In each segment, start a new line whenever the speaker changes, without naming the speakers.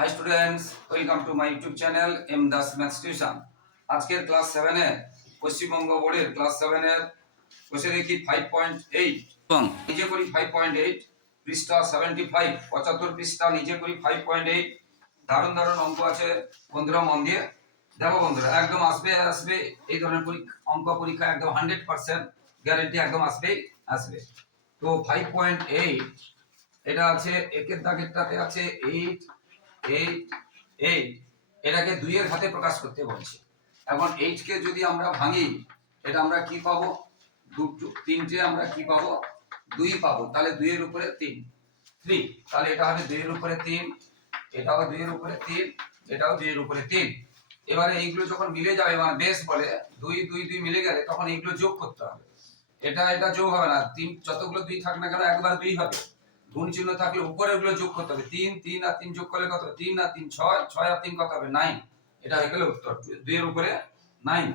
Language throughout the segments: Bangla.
Hi students welcome to my YouTube channel M Das maths tuition আজকের ক্লাস সেভেনে পশ্চিমবঙ্গ বোর্ডের ক্লাস সেভেনের বসে দেখি ফাইভ পয়েন্ট এইট এবং নিজে করি ফাইভ পয়েন্ট এইট পৃষ্ঠা সেভেন্টি ফাইভ পঁচাত্তর পৃষ্ঠা নিজে করি ফাইভ পয়েন্ট এইট দারুণ দারুণ অঙ্ক আছে বন্ধুরা, মন দিয়ে। দেখো বন্ধুরা, একদম আসবে আসবে, এই ধরনের পরীক্ষা, অঙ্ক পরীক্ষা একদম হান্ড্রেড পার্সেন্ট গ্যারেন্টি একদম আসবেই, আসবে। তো ফাইভ পয়েন্ট এইট এটা আছে, একের দাগেরটাতে আছে এইট এইট এইট এটাকে দুইয়ের হাতে প্রকাশ করতে বলছে। এখন এইট কে যদি আমরা ভাঙি, এটা আমরা কি পাবো? দুটো তিনটে আমরা কি পাবো? দুই পাবো, তাহলে দুইয়ের উপরে তিন। থ্রি, তাহলে এটা হবে দুইয়ের উপরে তিন, এটাও দুইয়ের উপরে তিন, এটাও দুইয়ের উপরে তিন। এবারে এইগুলো যখন মিলে যাবে মানে বেশ বলে, দুই দুই দুই মিলে গেলে তখন এইগুলো যোগ করতে হবে। এটা এটা যোগ হবে না, তিন, যতগুলো দুই থাক না কেন, একবার দুই হবে। গুণ চিহ্ন থাকলে উপরে ওগুলো যোগ করতে হবে। তিন তিন আর তিন যোগ করলে কত? তিন আর তিন ছয় ছয় আর তিন কত হবে? নাইন। এটা হয়ে গেলে উত্তর। দুইয়ের উপরে নাইন।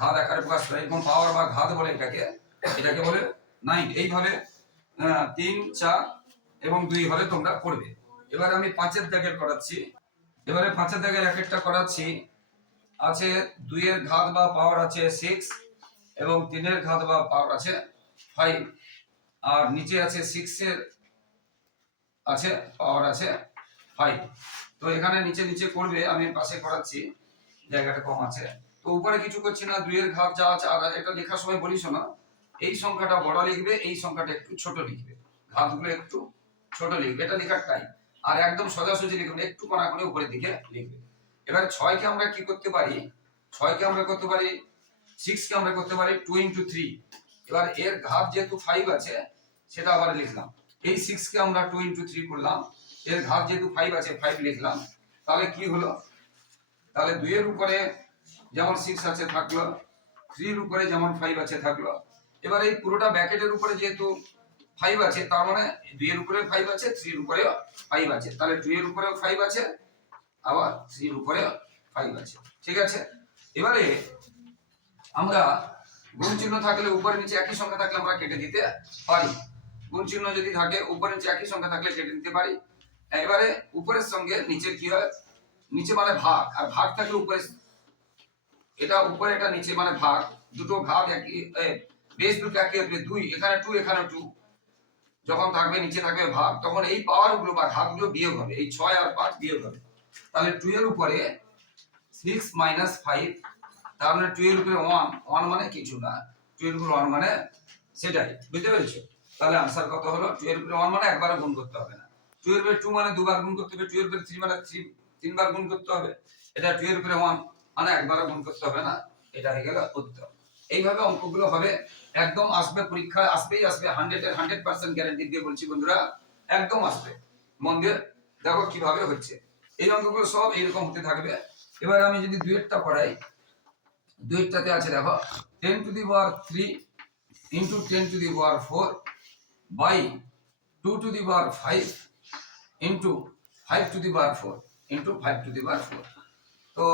ঘাত আকারে প্রকাশ করে, এরকম পাওয়ার বা ঘাত বলে এটাকে। এটাকে বলে নাইন। এইভাবে তিন, চার এবং দুই ভাবে তোমরা করবে। এবারে আমি পাঁচের দাগের করাচ্ছি। এবারে পাঁচের দাগের এক একটা করাচ্ছি। আছে দুইয়ের ঘাত বা পাওয়ার আছে সিক্স এবং তিনের ঘাত বা পাওয়ার আছে ফাইভ আর নিচে আছে সিক্সের আছে পাওয়ার আছে ফাইভ তো এখানে নিচে নিচে করবে, আমি পাশে করাচ্ছি, জায়গাটা কম আছে। তো উপরে কিছু করছি না, দুইয়ের ঘাত যা আছে আর এটা লেখার সময় বলিস না। এই সংখ্যাটা বড় লিখবে, এই সংখ্যাটা একটু ছোট লিখবে। ঘাতগুলো একটু ছোট লিখবে, এটা লেখার টাইম আর একদম সোজাসুজি লিখবে একটু কোনা করে উপরের দিকে লিখবে। এবার ছয়কে আমরা কি করতে পারি? ছয়কে আমরা করতে পারি? সিক্স কে আমরা করতে পারি? টু ইন্টু থ্রি এবার এর ঘাত যেহেতু ফাইভ আছে, সেটা আবার লিখলাম। এই সিক্স কে আমরা টু ইন্টু থ্রি করলাম। এর ঘাত যেহেতু ফাইভ আছে ফাইভ লিখলাম। তাহলে কি হলো? তাহলে দুইয়ের উপরে যেমন সিক্স আছে থাকল থ্রির উপরে যেমন ফাইভ আছে থাকল। এবার এই পুরোটা ব্যাকেটের উপরে যেহেতু ফাইভ আছে, তার মানে দুইয়ের উপরে ফাইভ আছে থ্রির উপরেও ফাইভ আছে। তাহলে দুইয়ের উপরেও ফাইভ আছে, আবার থ্রির উপরেও ফাইভ আছে। ঠিক আছে? এবারে আমরা গুণ চিহ্ন থাকলে উপরে নিচে একই সংখ্যা থাকলে আমরা কেটে দিতে পারি। গুণ চিহ্ন যদি থাকে উপরে নিচে একই সংখ্যা থাকলে কেটে দিতে পারি। এবারে উপরের সঙ্গে নিচে কি হয়? নিচে মানে ভাগ, আর ভাগ থাকলে উপরে এটা উপরে এটা নিচে মানে ভাগ, দুটো ভাগ একই বেশ দুটো একই হবে দুই, এখানে টু এখানে টু যখন থাকবে, নিচে থাকবে ভাগ, তখন এই পাওয়ারগুলো বা ঘাতগুলো বিয়োগ হবে, এই ছয় আর পাঁচ বিয়োগ হবে। তাহলে টু এর উপরে সিক্স মাইনাস ফাইভ তার মানে টু এর উপরে ওয়ান ওয়ান মানে কিছু না টু এর উপরে ওয়ান মানে সেটাই, বুঝতে পেরেছ? তাহলে আনসার কত হলো? টুয়েলভ ওয়ান মানে একবার গুণ করতে হবে না। টুয়েলভ এর টু মানে দুবার গুণ করতে হবে টুয়েলভ এর থ্রি মানে থ্রি তিনবার গুণ করতে হবে। এটা টুয়েলভ এর ওয়ান মানে একবার গুণ করতে হবে না। এটা হয়ে গেল উত্তর। এইভাবে অঙ্কগুলো হবে। একদম আসবে পরীক্ষায়, আসবেই আসবে। হান্ড্রেড এর হান্ড্রেড পার্সেন্ট গ্যারান্টি দিয়ে বলছি বন্ধুরা, একদম আসবে। মন দিয়ে দেখো কীভাবে হচ্ছে। এই অঙ্কগুলো সব এইরকম হতে থাকবে। এবার আমি যদি দুয়েরটা পড়াই দুইটাতে আছে দেখো ten to the power three into ten to the power four by two to the power five into five to the power four into five to the power four তো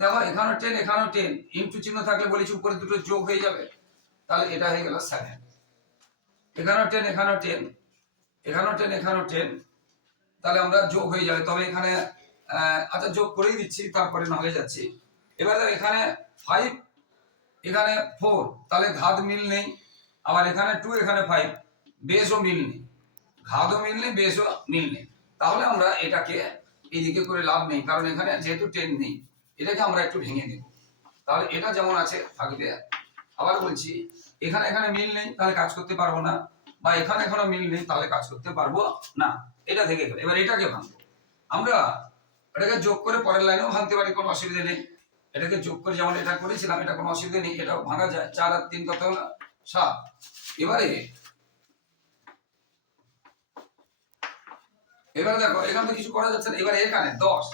দেখো, এখানেও টেন এখানেও টেন ইন্টু চিহ্ন থাকলে বলেছি উপরে দুটো যোগ হয়ে যাবে। তাহলে এটা হয়ে গেল সেভেন এখানেও টেন এখানেও টেন এখানেও টেন এখানেও টেন তাহলে আমরা যোগ হয়ে যাবে। তবে এখানে আচ্ছা যোগ করেই দিচ্ছি, তারপরে না হয়ে যাচ্ছি। এবার এখানে ফাইভ এখানে ফোর তাহলে ঘাত মিল নেই। আবার এখানে টু এখানে ফাইভ বেশও মিল নেই। ঘাতও মিল নেই বেশও মিল নেই। তাহলে আমরা এটাকে এইদিকে করে লাভ নেই, কারণ এখানে যেহেতু টেন নেই, এটাকে আমরা একটু ভেঙে নেব। তাহলে এটা যেমন আছে, থাকবে। আবার বলছি, এখানে এখানে মিল নেই, তাহলে কাজ করতে পারব না। বা এখানে এখানে মিল নেই, তাহলে কাজ করতে পারব না। এটা থেকে গেল। এবার এটাকে ভাঙবো। আমরা এটাকে যোগ করে পরের লাইনেও ভাঙতে পারি, কোনো অসুবিধা নেই। এটাকে যোগ করে যেমন এটা করেছিলাম, এটা কোনো অসুবিধা নেই, এটাও ভাঙা যায়। চার আর তিন কত হলো? সাত। এবারে এবারে দেখো, এখানে তো কিছু করা যাচ্ছে না। এবারে এখানে দশ।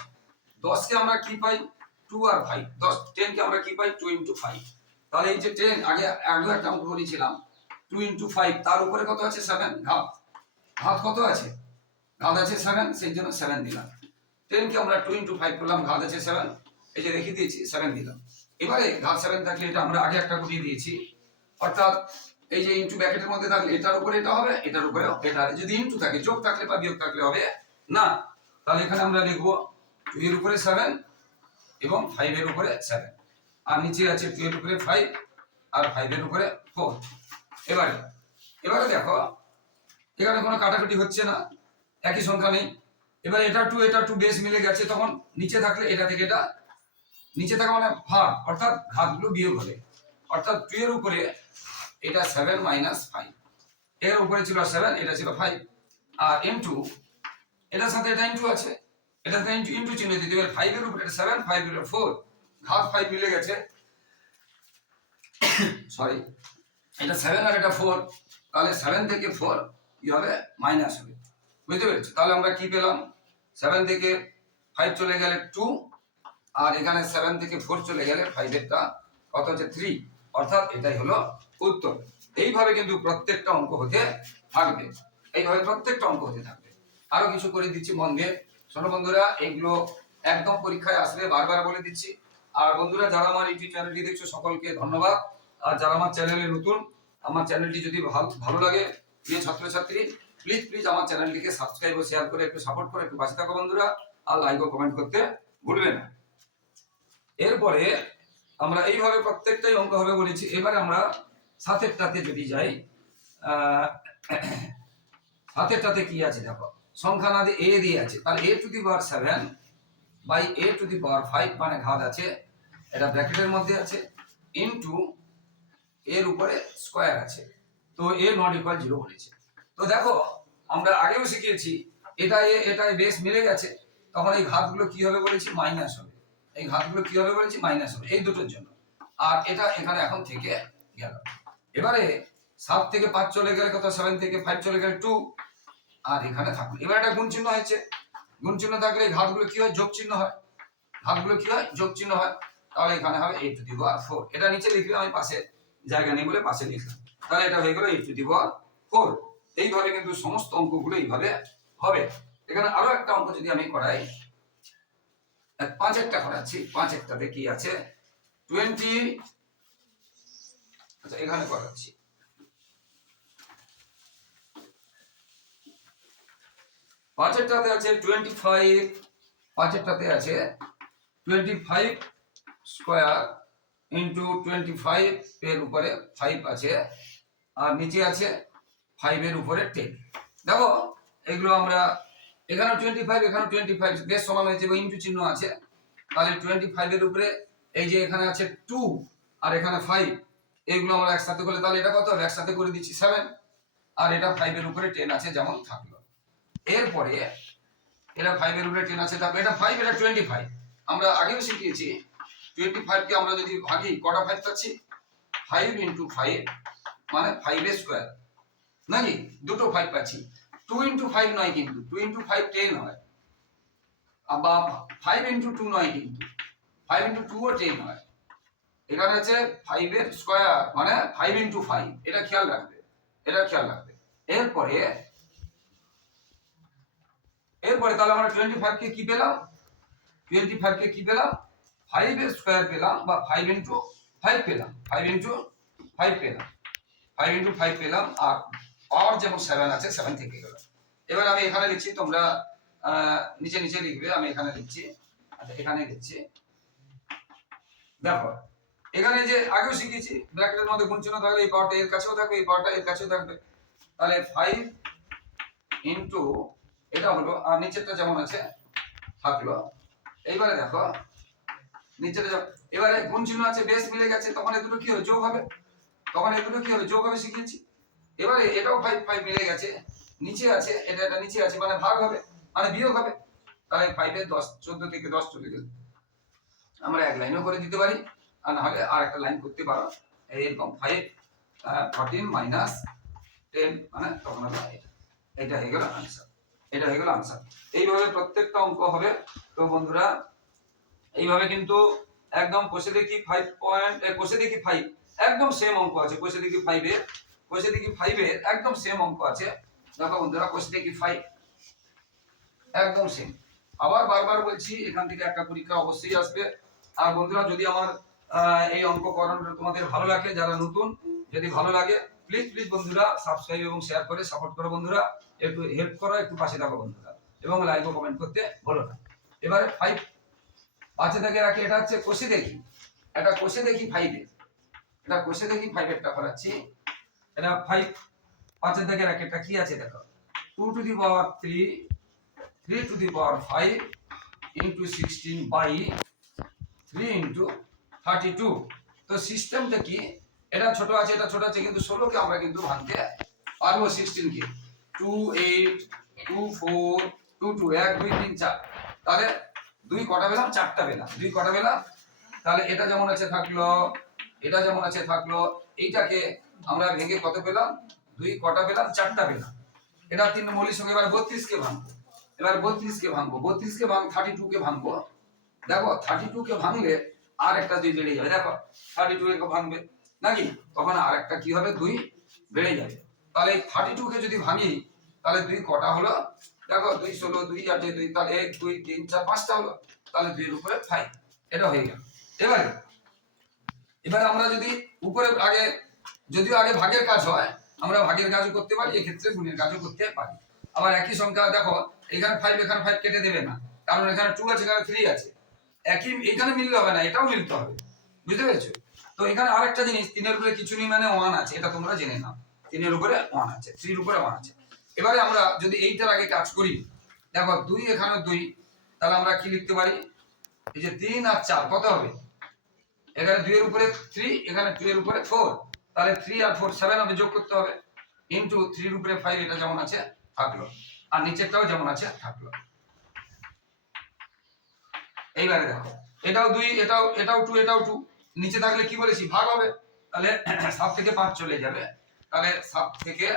দশকে আমরা কি পাই? টু আর ফাইভ দশ টেনকে আমরা কি পাই? টু ইন্টু ফাইভ তাহলে এই যে টেন আগে আগে একটা অঙ্ক করেছিলাম। টু ইন্টু ফাইভ তার উপরে কত আছে? সেভেন ঘাত। ঘাত কত আছে? ঘাত আছে সেভেন সেই জন্য সেভেন দিলাম। টেনকে আমরা টু ইন্টু ফাইভ করলাম, ঘাত আছে সেভেন এই যে রেখে দিয়েছি সেভেন দিলাম। এবারে ঘাত সেভেন থাকলে এটা আমরা আগে একটা করিয়ে দিয়েছি। অর্থাৎ এই যে ইন্টু ব্র্যাকেটের মধ্যে থাকলে এটার উপরে এটা হবে, এটার উপরে এটা যদি ইন্টু থাকে, যোগ থাকলে বা বিয়োগ থাকলে হবে, না। তাহলে এখানে আমরা লিখব টু এর উপরে সেভেন এবং ফাইভের উপরে সেভেন আর নিচে আছে টু এর উপরে ফাইভ আর ফাইভের উপরে ফোর এবারে এবারে দেখো, এখানে কোনো কাটাকাটি হচ্ছে না, একই সংখ্যা নেই। এবার এটা টু এটা টু বেস মিলে গেছে, তখন নিচে থাকলে এটা থেকে এটা, নিচে থাকা মানে ভাগ, অর্থাৎ ঘাতগুলো বিয়োগ হবে। অর্থাৎ টু এর উপরে এটা সেভেন মাইনাস ফাইভ এর উপরে ছিল সেভেন এটা ছিল ফাইভ আর ইন্টু এটার সাথে এটা ইন্টু আছে। এটার সাথে ইন্টু ইন্টু চিহ্ন দিতে হবে ফাইভের উপরে এটা সেভেন ফাইভের উপরে ফোর ঘাত ফাইভ মিলে গেছে। সরি এটা সেভেন আর এটা ফোর তাহলে সেভেন থেকে ফোর কি হবে? মাইনাস হবে। বুঝতে পেরেছ? তাহলে আমরা কি পেলাম? সেভেন থেকে ফাইভ চলে গেলে টু আর এখানে সেভেন থেকে ফোর চলে গেলে ফাইভেরটা কত হচ্ছে? থ্রি অর্থাৎ এটাই হলো উত্তর। এইভাবে কিন্তু প্রত্যেকটা অঙ্ক হতে থাকবে। এইভাবে প্রত্যেকটা অঙ্ক হতে থাকবে। আরও কিছু করে দিচ্ছি মন দিয়ে। শোনো বন্ধুরা, এগুলো একদম পরীক্ষায় আসবে, বারবার বলে দিচ্ছি। আর বন্ধুরা, যারা আমার ইউটিউব চ্যানেলটি দেখছ, সকলকে ধন্যবাদ। আর যারা আমার চ্যানেলে নতুন, আমার চ্যানেলটি যদি ভালো লাগে, প্রিয় ছাত্রছাত্রী প্লিজ প্লিজ আমার চ্যানেলটিকে সাবস্ক্রাইব ও শেয়ার করে, একটু সাপোর্ট করে, একটু পাশে থাকো বন্ধুরা। আর লাইক ও কমেন্ট করতে ভুলবে না। এরপরে আমরা এইভাবে প্রত্যেকটাই অঙ্ক হবে বলেছি। এবারে আমরা সাতেরটাতে যদি যাই সাতেরটাতে কি আছে দেখো? সংখ্যা না দিয়ে এ দিয়ে আছে, তাহলে a to the power seven by a to the power five মানে ঘাত আছে, এটা ব্র্যাকেটের মধ্যে আছে ইনটু এর উপরে স্কোয়ার আছে, তো এ নট ইকুয়াল জিরো বলেছে। তো দেখো, আমরা আগেও শিখিয়েছি, এটা এ এটা বেশ মিলে গেছে, তখন এই ঘাতগুলো কি হবে বলেছি? মাইনাস হবে। এই ঘাতগুলো কি হবে বলেছি? মাইনাস হবে, এই দুটোর জন্য। আর এটা এখানে এখন থেকে গেল। এবারে সাত থেকে পাঁচ চলে গেলে কত? সেভেন থেকে ফাইভ চলে গেলে টু আর এখানে থাকল এবার একটা গুণ চিহ্ন হয়েছে। গুণ চিহ্ন থাকলে এই ঘাতগুলো কি হয়? যোগ চিহ্ন হয়। ঘাতগুলো কি হয়? যোগ চিহ্ন হয়। তাহলে এখানে হবে eight to the power four এটা নিচে লিখবে আমি পাশে জায়গা নেই বলে পাশে লিখলাম। তাহলে এটা হয়ে গেল এইট টু পাওয়ার ফোর এইভাবে কিন্তু সমস্ত অঙ্কগুলো এইভাবে হবে। এখানে আরও একটা অঙ্ক যদি আমি করাই। পাঁচ একটা করাচ্ছি। পাঁচ একটাতে কি আছে? টোয়েন্টি আচ্ছা এখানে করাচ্ছি। পাঁচেরটাতে আছে টোয়েন্টি ফাইভ পাঁচেরটাতে আছে twenty five square into twenty five এর উপরে ফাইভ আছে, আর নিচে আছে ফাইভের উপরে টেন দেখো, এগুলো আমরা এখানে টোয়েন্টি ফাইভ এখানে টোয়েন্টি ফাইভ বেশ সমান হয়েছে ইন্টু চিহ্ন আছে। তাহলে টোয়েন্টি ফাইভের উপরে এই যে এখানে আছে টু আর এখানে ফাইভ এগুলো আমরা একসাথে করলে, তাহলে এটা কত হবে? একসাথে করে দিচ্ছি সেভেন আর এটা ফাইভের উপরে টেন আছে যেমন থাকল। এরপরে এটা ফাইভের উপরে টেন আছে থাকল এটা ফাইভ এটা টোয়েন্টি ফাইভ আমরা আগেও শিখিয়েছি টোয়েন্টি ফাইভকে আমরা যদি ভাগি, কটা ফাইভ পাচ্ছি? ফাইভ ইন্টু ফাইভ মানে ফাইভের স্কোয়ার নাকি? দুটো ফাইভ পাচ্ছি। টু ইন্টু ফাইভ নয় কিন্তু টু ইন্টু ফাইভ টেন হয়। বা ফাইভ ইন্টু টু নয় কিন্তু ফাইভ ইন্টু টু ও টেন হয়। এখানে আছে ফাইভের স্কোয়ার মানে ফাইভ ইন্টু ফাইভ এটা খেয়াল রাখবে, এটা খেয়াল রাখবে। এরপরে এরপরে তাহলে আমরা টোয়েন্টি ফাইভ কে পেলাম? টোয়েন্টি ফাইভ কে পেলাম? ফাইভ এর স্কোয়ার পেলাম বা ফাইভ ইন্টু ফাইভ পেলাম ফাইভ ইন্টু ফাইভ পেলাম ফাইভ ইন্টু ফাইভ পেলাম, আর পাওয়ার যেমন সেভেন আছে সেভেন থেকে গেল। এবার আমি এখানে লিখছি, তোমরা নিচে নিচে লিখবে, আমি এখানে লিখছি আচ্ছা এখানে লিখছি। দেখো এখানে যে আগেও শিখেছি, ব্র্যাকেটের মধ্যে গুণ চিহ্ন থাকলে এই পাওয়ারটা এর কাছেও থাকবে, এই পাওয়ারটা এর কাছেও থাকবে। তাহলে ফাইভ ইন্টু এটা হলো, আর নিচেরটা যেমন আছে, থাকল। এইবারে দেখো নিচেটা যা- এবারে গুণ চিহ্ন আছে বেশ মিলে গেছে, তখন এ দুটো কি হবে? যোগ হবে। তখন এ দুটো কি হবে? যোগ হবে শিখিয়েছি এবারে এটাও ফাইভ ফাইভ মিলে গেছে, নিচে আছে, এটা এটা নিচে আছে মানে ভাগ হবে মানে বিয়োগ হবে। তাহলে ফাইভের দশ, চোদ্দ থেকে দশ চলে গেল। আমরা এক লাইনও করে দিতে পারি। আর না হলে আর একটা লাইন করতে পারো। এরকম ফাইভ ফর্টিন মাইনাস টেন মানে তখন এটা হয়ে গেল আনসার এটা হয়ে গেল আনসার এইভাবে প্রত্যেকটা অঙ্ক হবে। তো বন্ধুরা, এইভাবে কিন্তু একদম কষে দেখি ফাইভ পয়েন্ট কষে দেখি ফাইভ একদম সেম অঙ্ক আছে। কষে দেখি ফাইভের কষে দেখি ফাইভের একদম সেম অঙ্ক আছে। দেখো বন্ধুরা কষে দেখি ফাইভ একদম সেম আবার বারবার বলছি, এখান থেকে একটা পরীক্ষা অবশ্যই আসবে। আর বন্ধুরা, যদি আমার এই অঙ্ক করানোটা তোমাদের ভালো লাগে, যারা নতুন, যদি ভালো লাগে প্লিজ প্লিজ বন্ধুরা সাবস্ক্রাইব এবং শেয়ার করে সাপোর্ট করো বন্ধুরা। একটু হেল্প করো, একটু পাশে থাকো বন্ধুরা। এবং লাইক ও কমেন্ট করতে ভুলো না। এবারে ফাইভ পাঁচে থেকে রাখি, এটা হচ্ছে কষে দেখি। এটা কষে দেখি ফাইভে এটা কষে দেখি ফাইভেরটা করাচ্ছি। এটা ফাইভ পাঁচের থেকে রাখি, এটা কি আছে দেখো? Two two the power three three two the power five into sixteen by three into thirty two তো সিস্টেমটা কি? এটা ছোট আছে, এটা ছোট আছে, কিন্তু ষোলোকে আমরা কিন্তু ভাঙতে পারব সিক্সটিন কে two eight two four two two এক, দুই, তিন, চার। তাহলে দুই কটা পেলাম? চারটা পেলাম। দুই কটা পেলাম? তাহলে এটা যেমন আছে থাকল, এটা যেমন আছে থাকল, এইটাকে আমরা ভেঙে কত পেলাম? দুই কটা পেলাম? চারটা পেলাম। এটা তিন মৌলিক সঙ্গে এবার বত্রিশকে ভাঙবো। এবার বত্রিশকে ভাঙবো। বত্রিশকে ভাঙ থার্টি টু কে ভাঙবো। দেখো থার্টি টু কে ভাঙলে আর একটা দুই বেড়ে যাবে। দেখো থার্টি টু কে ভাঙবে। নাকি? তখন আর একটা কি হবে? দুই বেড়ে যাবে। তাহলে থার্টি টু কে যদি ভাঙি, তাহলে দুই কটা হলো? দেখো, দুই ষোলো, দুই আটে দুই, তাহলে এক, দুই, তিন, চার, পাঁচটা হলো। তাহলে দুইয়ের উপরে ফাইভ এটা হয়ে গেল। এবারে এবারে আমরা যদি উপরে আগে, যদিও আগে ভাগের কাজ হয়, আমরা ভাগের কাজও করতে পারি, এক্ষেত্রে গুণের কাজও করতে পারি। আবার একই সংখ্যা, দেখো, এখানে ফাইভ এখানে ফাইভ কেটে দেবে না। কারণ এখানে টু আছে, এখানে থ্রি আছে। একই এখানে মিললে হবে না, এটাও মিলতে হবে। বুঝতে পেরেছ? তো এখানে আরেকটা জিনিস, তিনের উপরে কিছু নেই মানে ওয়ান আছে, এটা তোমরা জেনে নাও। তিনের উপরে ওয়ান আছে থ্রির উপরে ওয়ান আছে। এবারে আমরা যদি এইটার আগে কাজ করি, দেখো দুই এখানে দুই, তাহলে আমরা কি লিখতে পারি? এই যে তিন আর চার, কত হবে? এখানে দুই এর উপরে থ্রি এখানে টু এর উপরে ফোর তাহলে থ্রি আর ফোর সেভেন হবে যোগ করতে হবে। ইন্টু থ্রির উপরে ফাইভ এটা যেমন আছে, থাকল। আর নিচেরটাও যেমন আছে, থাকল। এইবারে দেখো, এটাও দুই, এটাও এটাও টু এটাও টু নিচে থাকলে কি বলেছি? ভাগ হবে। তাহলে সাত থেকে পাঁচ চলে যাবে। তাহলে সাত থেকে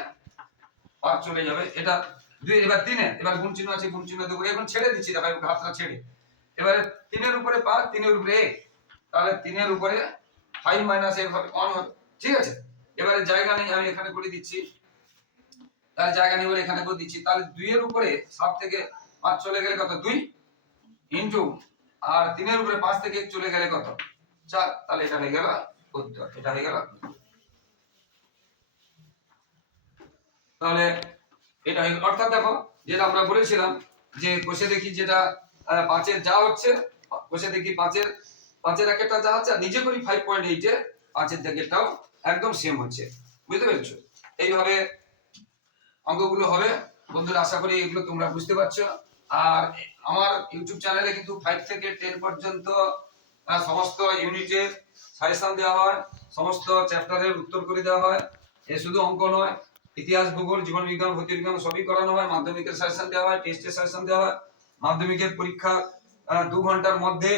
পাঁচ চলে যাবে। এটা দুই, এবার তিনে, এবার গুণ চিহ্ন আছে, গুণ চিহ্ন দেবো এখন ছেড়ে দিচ্ছি, দেখো হাতটা ছেড়ে। এবারে তিনের উপরে পাঁচ, তিনের উপরে এক। তাহলে তিনের উপরে ফাইভ মাইনাস এক হবে ওয়ান হবে। ঠিক আছে? এবারে জায়গা নেই, আমি এখানে করে দিচ্ছি। তাহলে জায়গা নেই বলে এখানে করে দিচ্ছি। তাহলে দুইয়ের উপরে সাত থেকে পাঁচ চলে গেলে কত? দুই ইন্টু আর তিনের উপরে পাঁচ থেকে চলে গেলে কত? চার। তাহলে এটা হয়ে গেল উত্তর এটা হয়ে গেল তাহলে এটা হয়ে অর্থাৎ দেখো, যেটা আমরা বলেছিলাম যে কোষে দেখি যেটা পাঁচের যা হচ্ছে, কোষে দেখি পাঁচের পাঁচের একটা যা হচ্ছে, আর নিজে করি ফাইভ পয়েন্ট এইটে পাঁচের জ্যাকেটটাও একদম সেম হচ্ছে। বুঝতে পেরেছ? এইভাবে অঙ্কগুলো হবে। বন্ধুরা, আশা করি এগুলো তোমরা বুঝতে পারছ। আর আমার ইউটিউব চ্যানেলে কিন্তু ফাইভ থেকে টেন পর্যন্ত সমস্ত ইউনিটের সাজেশন দেওয়া হয়, সমস্ত চ্যাপ্টারের উত্তর করে দেওয়া হয়। এ শুধু অঙ্ক নয়, ইতিহাস, ভূগোল, জীবন বিজ্ঞান ভৌতিক বিজ্ঞান সবই করানো হয়, মাধ্যমিকের সাজেশন দেওয়া হয় টেস্টের সাজেশন দেওয়া হয়। মাধ্যমিকের পরীক্ষা দু ঘণ্টার মধ্যে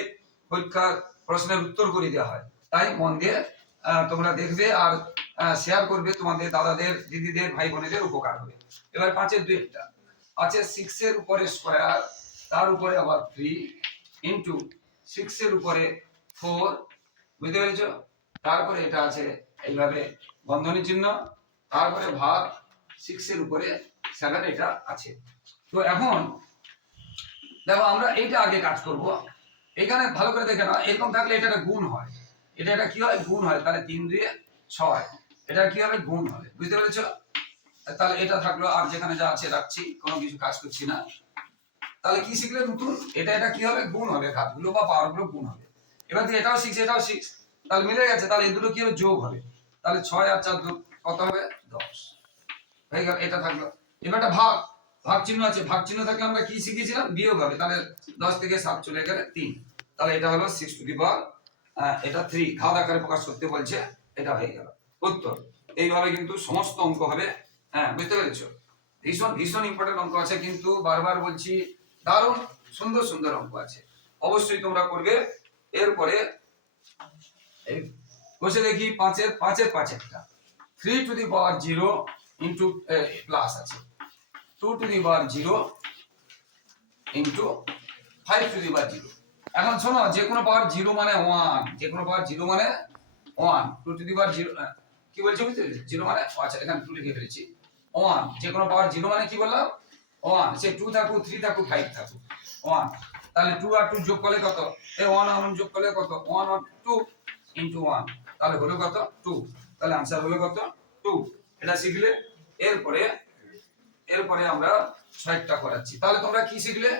পরীক্ষার প্রশ্নের উত্তর করে দেওয়া হয়। তাই মন দিয়ে তোমরা দেখবে আর শেয়ার করবে তোমাদের দাদাদের, দিদিদের ভাই বোনেদের উপকার হবে। এবার পাঁচের দুইটা পাঁচের সিক্স এর উপরে স্কোয়ার তার উপরে আবার থ্রি ইন্টু সিক্স এর উপরে ফোর বুঝতে পেরেছ? তারপরে এটা আছে এইভাবে বন্ধনী চিহ্ন, তারপরে ভাগ সিক্স এর উপরে সেভেন এটা আছে। তো এখন দেখো আমরা এইটা আগে কাজ করব। এখানে ভালো করে দেখে না এরকম থাকলে এটা একটা গুণ হয়। এটা একটা কি হয়? গুণ হয়। তাহলে তিন দিয়ে ছয়। এটা কি হবে? গুণ হবে। বুঝতে পেরেছ? তাহলে এটা থাকল, আর যেখানে যা আছে রাখছি, কোনো কিছু কাজ করছি না। তাহলে কি শিখলে নতুন? এটা এটা কি হবে? গুণ হবে ঘাতগুলো বা পাওয়ারগুলো গুণ হবে। এবার দিয়ে এটাও সিক্স এটাও সিক্স তাহলে মিলে গেছে, তাহলে এই দুটো কি হবে? যোগ হবে। তাহলে ছয় আর চার দু কত হবে? দশ। হয়ে গেল, এটা থাকল। এবার একটা ভাগ ভাগ চিহ্ন আছে। ভাগ চিহ্ন থাকলে আমরা কি শিখেছিলাম বিয়োগ হবে। তাহলে দশ থেকে সাত চলে গেলে তিন। তাহলে এটা হলো সিক্স টু দি পাওয়ার এটা থ্রি ঘাত আকারে প্রকাশ করতে বলছে, এটা হয়ে গেল। উত্তর। এইভাবে কিন্তু সমস্ত অঙ্ক হবে। হ্যাঁ বুঝতে পেরেছ? ভীষণ ভীষণ ইম্পর্টেন্ট অঙ্ক আছে, কিন্তু বারবার বলছি, দারুণ, সুন্দর সুন্দর অঙ্ক আছে। অবশ্যই তোমরা করবে। এরপরে বসে দেখি পাঁচের পাঁচের three two the power zero into plus আছে। Two two the power zero into five two the power zero এখন শোনো যে কোনো পাওয়ার জিরো মানে ওয়ান যে কোনো পাওয়ার জিরো মানে one two two the power zero কি বলছি বুঝতে জিরো মানে আচ্ছা এখানে টু লিখে ফেলেছি। ওয়ান যে কোনো পাওয়ার জিরো মানে কি বললাম? ওয়ান সে টু থাকুক থ্রি থাকুক ফাইভ থাকুক। ওয়ান তাহলে টু আর টু যোগ করলে কত? এই ওয়ান আর ওয়ান যোগ করলে কত? ওয়ান আর টু ইন্টু ওয়ান তাহলে হলো কত? টু তাহলে আনসার হলো কত? টু এটা শিখলে এরপরে এরপরে আমরা ছয়টা করাচ্ছি। তাহলে তোমরা কি শিখলে?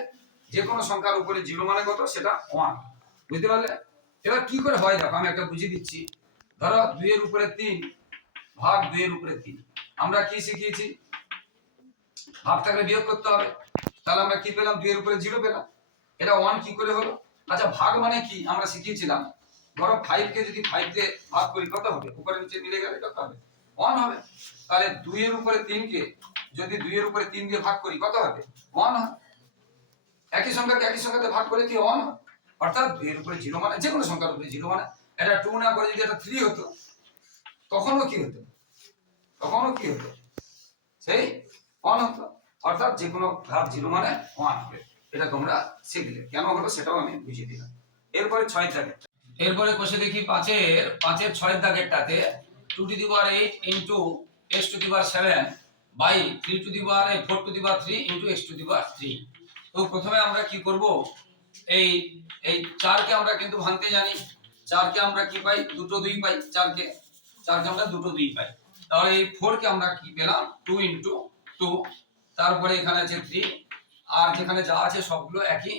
যে কোনো সংখ্যার উপরে জিরো মানে কত? সেটা ওয়ান বুঝতে পারলে? এবার কি করে হয়? দেখো, আমি একটা বুঝিয়ে দিচ্ছি। ধরো, দুইয়ের উপরে তিন, ভাগ দুইয়ের উপরে তিন। আমরা কি শিখিয়েছি? থাকলে বিয়োগ করতে হবে। তাহলে আমরা কি পেলাম? দুইয়ের উপরে জিরো পেলাম। এটা ওয়ান কি করে হলো? আচ্ছা ভাগ মানে কি? আমরা শিখিয়েছিলাম। ধরো ফাইভ কে যদি ফাইভ দিয়ে ভাগ করি, কত হবে? উপরে নিচে মিলে গেলে কত হবে? ওয়ান হবে। তাহলে দুইয়ের উপরে তিনকে যদি দুইয়ের উপরে তিন দিয়ে ভাগ করি, কত হবে? ওয়ান হবে একই সংখ্যাকে একই সংখ্যাতে ভাগ করে কি ওয়ান হবে অর্থাৎ দুইয়ের উপরে জিরো মানে যে কোনো সংখ্যার উপরে জিরো মানে। এটা টু না করে যদি এটা থ্রি হতো, তখনও কি হতো? তখনও কি হতো সেই ওয়ান হতো অর্থাৎ যে কোনো ভাগ জিরো মানে ওয়ান হবে। এটা তোমরা শিখলে। কেন হলো সেটাও আমি বুঝিয়ে দিলাম। এরপরে ছয় দাগের এরপরে কষে দেখি পাঁচের পাঁচের ছয়ের দাগেরটাতে two two the power eight into x two the power seven by three two the power four two the power three into x two the power three তো প্রথমে আমরা কি করব? এই এই চারকে আমরা কিন্তু ভাঙতে জানি। চারকে আমরা কি পাই? দুটো দুই পাই। চারকে চারকে আমরা দুটো দুই পাই। তাহলে এই ফোর কে আমরা কি পেলাম? টু ইন্টু টু তারপরে এখানে আছে থ্রি আর যেখানে যা আছে সবগুলো একই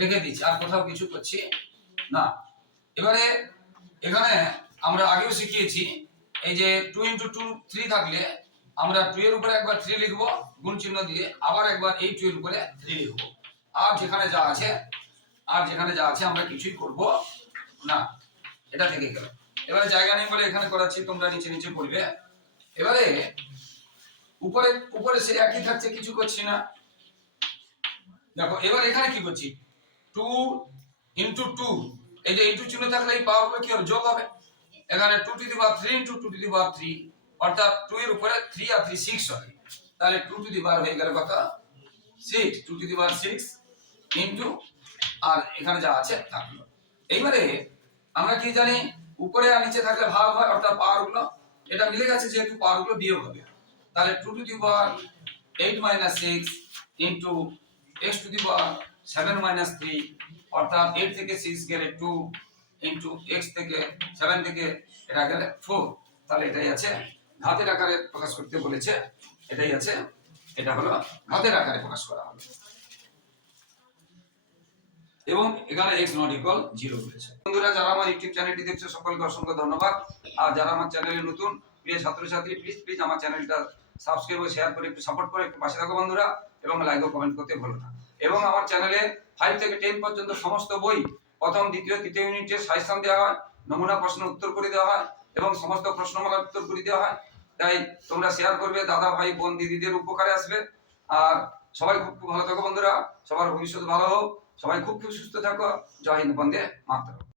রেখে দিচ্ছি। আর কোথাও কিছু করছি না। এবারে এখানে আমরা আগেও শিখিয়েছি, এই যে টু ইন্টু টু থ্রি থাকলে আমরা টু এর উপরে একবার থ্রি লিখব, গুণ চিহ্ন দিয়ে আবার একবার এই টু এর উপরে থ্রি লিখব। আর যেখানে যা আছে, আর যেখানে যা আছে আমরা কিছুই করব না। এটা থেকে গেল। এবারে জায়গা নেই বলে এখানে করাচ্ছি, তোমরা নিচে নিচে পড়বে। এবারে উপরে উপরে সে একই থাকছে, কিছু করছি না। দেখো, এবার এখানে কি করছি? টু ইন্টু টু এই যে ইন্টু চিহ্ন থাকলে এই পাওয়ার কি হবে? যোগ হবে। এখানে two two the power three into two two the power three অর্থাৎ টু এর উপরে থ্রি আর থ্রি সিক্স হবে। তাহলে টু টু দি পাওয়ার হয়ে গেল কত? Six two two the power six into আর এখানে যা আছে থাকল এইবারে আমরা কি জানি, উপরে আর নিচে থাকলে ভাগ হয়, অর্থাৎ পাওয়ারগুলো এটা মিলে গেছে যেহেতু পাওয়ারগুলো বিয়োগ হবে। তাহলে two two the power eight minus six into x two the power seven minus three অর্থাৎ এইট থেকে সিক্স গেলে টু ইন্টু এক্স থেকে সেভেন থেকে এটা গেলে ফোর তাহলে এটাই আছে ঘাতের আকারে প্রকাশ করতে বলেছে। এটাই আছে, এটা হলো ঘাতের আকারে প্রকাশ করা হবে। এবং এখানে এক্স নট ইকুয়াল জিরো বলেছে বন্ধুরা, যারা আমার ইউটিউব চ্যানেলটি দেখছে, সকলকে অসংখ্য ধন্যবাদ। আর যারা আমার চ্যানেলে নতুন, প্রিয় ছাত্রছাত্রী প্লিজ প্লিজ আমার চ্যানেলটা সাবস্ক্রাইব ও শেয়ার করে একটু সাপোর্ট করে একটু পাশে থাকো বন্ধুরা, এবং লাইক ও কমেন্ট করতে ভুলো না। এবং আমার চ্যানেলে ফাইভ থেকে টেন পর্যন্ত সমস্ত বই, প্রথম, দ্বিতীয়, তৃতীয় ইউনিটের সাজেশন দেওয়া হয়, নমুনা প্রশ্ন উত্তর করে দেওয়া হয়, এবং সমস্ত প্রশ্নমালার উত্তর করে দেওয়া হয়। তাই তোমরা শেয়ার করবে, দাদা, ভাই, বোন, দিদিদের উপকারে আসবে। আর সবাই খুব ভালো থাকো বন্ধুরা, সবার ভবিষ্যৎ ভালো হোক। সবাই খুব খুব সুস্থ থাকো। জয় হিন্দ বন্দে মাতরম।